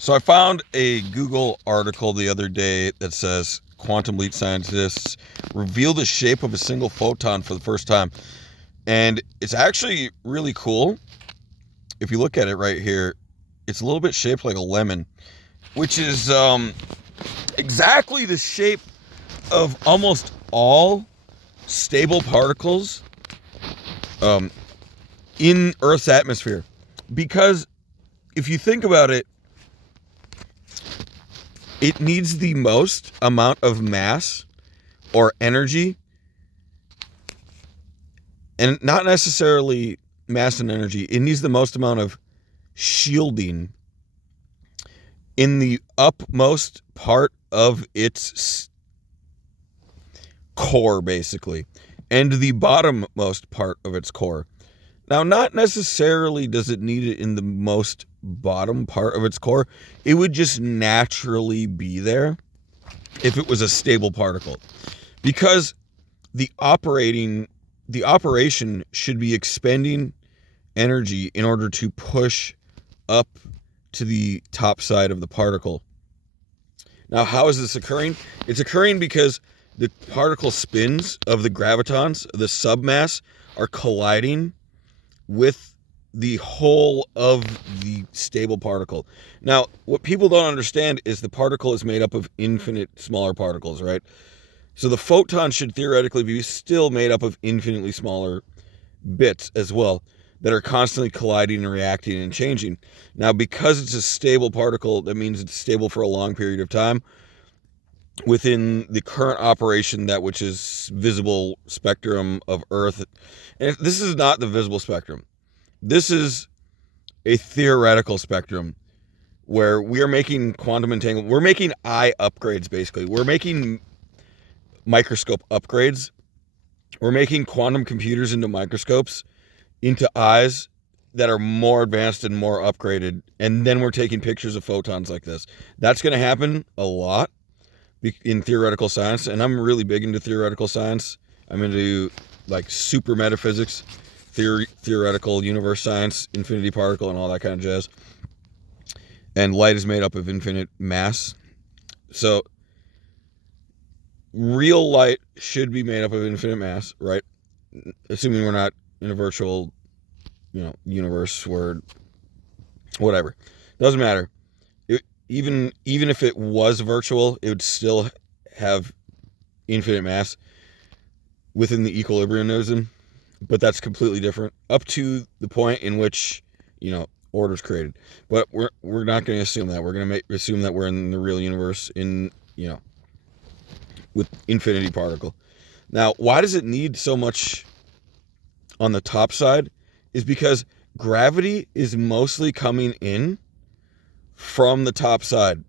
So I found a Google article the other day that says quantum leap scientists reveal the shape of a single photon for the first time. And it's actually really cool. If you look at it right here, it's a little bit shaped like a lemon, which is exactly the shape of almost all stable particles um, in Earth's atmosphere. Because if you think about it, it needs the most amount of mass or energy, and not necessarily mass and energy. It needs the most amount of shielding in the upmost part of its core, basically, and the bottommost part of its core. Now, not necessarily does it need it in the most bottom part of its core. It would just naturally be there if it was a stable particle, because the operation should be expending energy in order to push up to the top side of the particle. Now, how is this occurring? It's occurring because the particle spins of the gravitons, the submass, are colliding with the whole of the stable particle. Now, what people don't understand is the particle is made up of infinite smaller particles, right? So the photon should theoretically be still made up of infinitely smaller bits as well that are constantly colliding and reacting and changing. Now, because it's a stable particle, that means it's stable for a long period of time within the current operation, that which is visible spectrum of Earth. And this is not the visible spectrum. This is a theoretical spectrum where we are making quantum entanglement. We're making eye upgrades, basically. We're making microscope upgrades. We're making quantum computers into microscopes, into eyes that are more advanced and more upgraded. And then we're taking pictures of photons like this. That's going to happen a lot in theoretical science. And I'm really big into theoretical science. I'm into like super metaphysics, theoretical universe science, infinity particle, and all that kind of jazz. And light is made up of infinite mass. So real light should be made up of infinite mass, right? Assuming we're not in a virtual, universe where whatever. Doesn't matter. Even if it was virtual, it would still have infinite mass within the equilibriumism, but that's completely different up to the point in which, order's created. But we're not going to assume that. We're going to assume that we're in the real universe with infinity particle. Now, why does it need so much on the top side? Is because gravity is mostly coming in from the top side,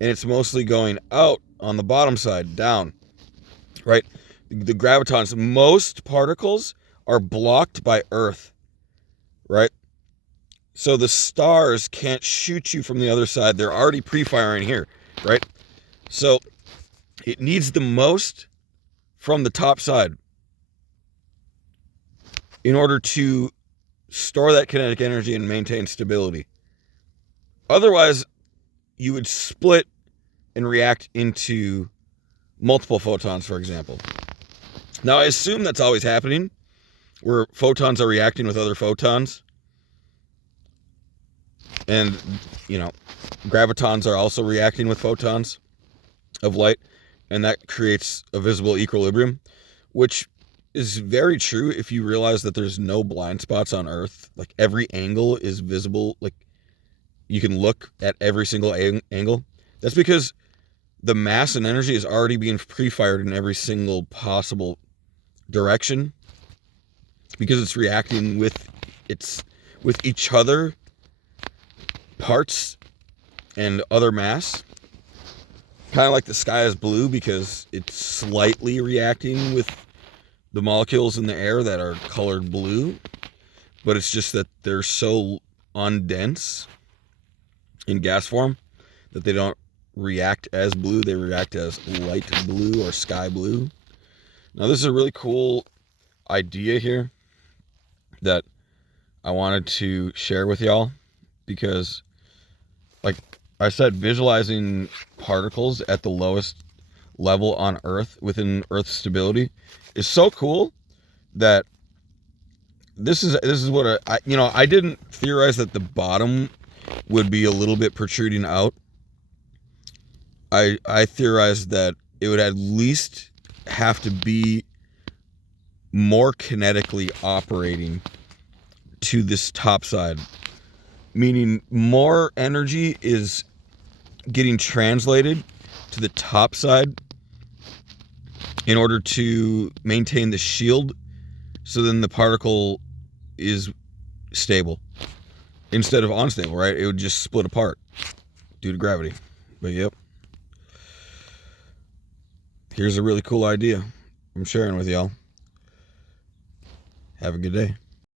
and it's mostly going out on the bottom side, down, right? The gravitons, most particles are blocked by Earth, right? So the stars can't shoot you from the other side. They're already pre-firing here, right? So it needs the most from the top side in order to store that kinetic energy and maintain stability. Otherwise, you would split and react into multiple photons, for example. Now, I assume that's always happening, where photons are reacting with other photons. And, gravitons are also reacting with photons of light. And that creates a visible equilibrium, which is very true if you realize that there's no blind spots on Earth. Like, every angle is visible. Like, you can look at every single angle. That's because the mass and energy is already being pre-fired in every single possible direction, because it's reacting with each other parts and other mass. Kind of like the sky is blue because it's slightly reacting with the molecules in the air that are colored blue, but it's just that they're so undense in gas form that they don't react as blue. They react as light blue or sky blue. Now, this is a really cool idea here that I wanted to share with y'all, because, like, I said visualizing particles at the lowest level on Earth within Earth's stability is so cool that this is what I didn't theorize that the bottom would be a little bit protruding out. I theorized that it would at least have to be more kinetically operating to this top side, meaning more energy is getting translated to the top side in order to maintain the shield, so then the particle is stable instead of unstable, right? It would just split apart due to gravity. But yep, here's a really cool idea I'm sharing with y'all. Have a good day.